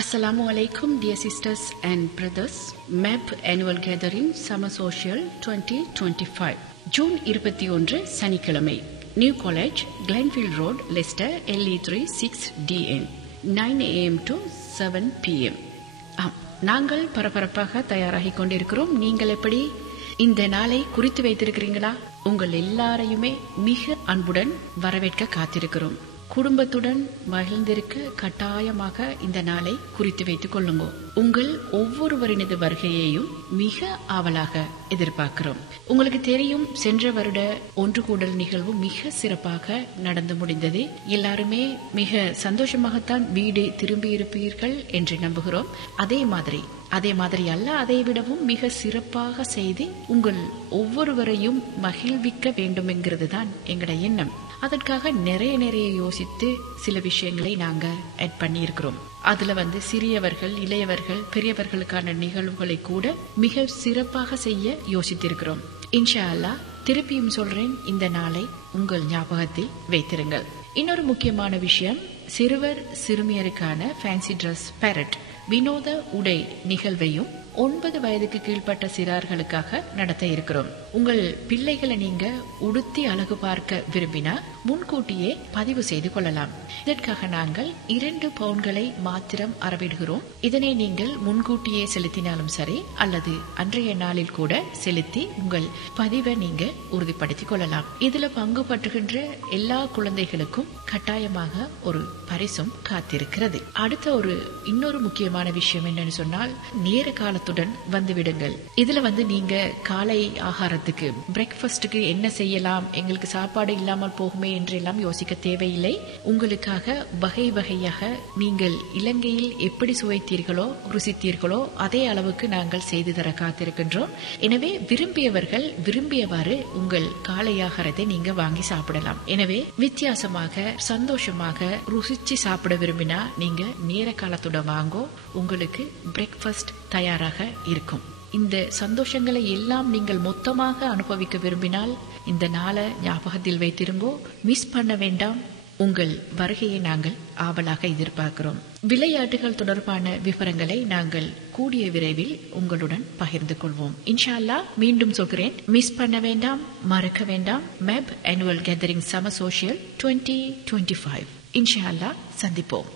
Assalamu alaikum, dear sisters and brothers. MEP Annual Gathering Summer Social 2025 June 21 சனிக்கிழமை new college Glenfield road Leicester LE3 6DN 9 AM to 7 PM. நாங்கள் பரபரப்பாக தயாராகிக் கொண்டிருக்கிறோம். நீங்கள் எப்படி இந்த நாளை குறித்து வைத்திருக்கிறீங்களா? உங்கள் எல்லாரையுமே மிக அன்புடன் வரவேற்க காத்திருக்கிறோம். குடும்பத்துடன் மகிழ்ந்திருக்க கட்டாயமாக இந்த நாளை குறித்து வைத்துக் கொள்ளுங்க. உங்கள் ஒவ்வொருவரினது வருகையையும் மிக ஆவலாக எதிர்பார்க்கிறோம். உங்களுக்கு தெரியும், சென்ற வருட ஒன்று கூடல் நிகழ்வு மிக சிறப்பாக நடந்து முடிந்தது. எல்லாருமே மிக சந்தோஷமாகத்தான் வீடு திரும்பி இருப்பீர்கள் என்று நம்புகிறோம். அதே மாதிரி அல்ல, அதை விடவும் மிக சிறப்பாக செய்து உங்கள் ஒவ்வொருவரையும் மகிழ்விக்க வேண்டும் என்கிறது தான் எங்களோட எண்ணம். அதற்காக நிறைய யோசித்து சில விஷயங்களை நாங்க ஆட் பண்ணி இருக்கிறோம். அதுல சிறியவர்கள், இளையவர்கள், பெரியவர்களுக்கான நிகழ்வுகளை கூட மிக சிறப்பாக செய்ய யோசித்திருக்கிறோம். இன்ஷா அல்லாஹ் திருப்பியும் சொல்றேன், இந்த நாளை உங்கள் ஞாபகத்தில் வைத்திருங்கள். இன்னொரு முக்கியமான விஷயம், சிறுவர் சிறுமியருக்கான ஃபேன்சி ட்ரெஸ் பேரட் வினோத உடை நிகழ்வையும் 9 வயதுக்கு கீழ்பட்ட சிறார்களுக்காக நடத்த இருக்கிறோம். உங்கள் பிள்ளைகளை நீங்க உடுத்தி அழகு பார்க்க விரும்பினா முன்கூட்டியே பதிவு செய்து கொள்ளலாம். இதற்காக நாங்கள் 2 பவுன்களை மாத்திரம் அறவிடுகிறோம். இதனை நீங்கள் முன்கூட்டியே செலுத்தினாலும் சரி, அல்லது அன்றைய நாளில் கூட செலுத்தி உங்கள் பதிவை நீங்க உறுதிப்படுத்திக் கொள்ளலாம். இதுல பங்கு பற்றுகின்ற எல்லா குழந்தைகளுக்கும் கட்டாயமாக ஒரு பரிசும் காத்திருக்கிறது. அடுத்த இன்னொரு முக்கியமான விஷயம் என்னன்னு சொன்னால், நேர காலத்துடன் வந்துவிடுங்கள். இதுல நீங்க காலை ஆகாரத்துக்கு பிரேக்ஃபாஸ்டுக்கு என்ன செய்யலாம், எங்களுக்கு சாப்பாடு இல்லாமல் போகுமே என்றெல்லாம் யோசிக்க தேவையில்லை. உங்களுக்காக வகை வகையாக நீங்கள் இலங்கையில் எப்படி சுவைத்தீர்களோ ருசித்தீர்களோ அதே அளவுக்கு நாங்கள் செய்து தர காத்திருக்கின்றோம். எனவே விரும்பியவர்கள் விரும்பியவாறு உங்கள் காலை ஆகாரத்தை நீங்க வாங்கி சாப்பிடலாம். எனவே வித்தியாசமாக சந்தோஷமாக ருசிச்சு சாப்பிட விரும்பினா நீங்க நேர காலத்துடன் வாங்கோ, உங்களுக்கு பிரேக்ஃபாஸ்ட் தயாராக இருக்கும். இந்த சந்தோஷங்களை எல்லாம் நீங்கள் மொத்தமாக அனுபவிக்க விரும்பினால் இந்த நாளை ஞாபகத்தில் வைத்திருங்கோ, மிஸ் பண்ண வேண்டாம். உங்கள் வருகையை நாங்கள் ஆவலாக எதிர்பார்க்கிறோம். விளையாட்டுகள் தொடர்பான விவரங்களை நாங்கள் கூடிய விரைவில் உங்களுடன் பகிர்ந்து கொள்வோம். இன்ஷா அல்லாஹ் மீண்டும் சொல்கிறேன், மிஸ் பண்ண வேண்டாம், மறக்க வேண்டாம். MEP Annual Gathering Summer Social 2025. இன்ஷா அல்லாஹ் சந்திப்போம்.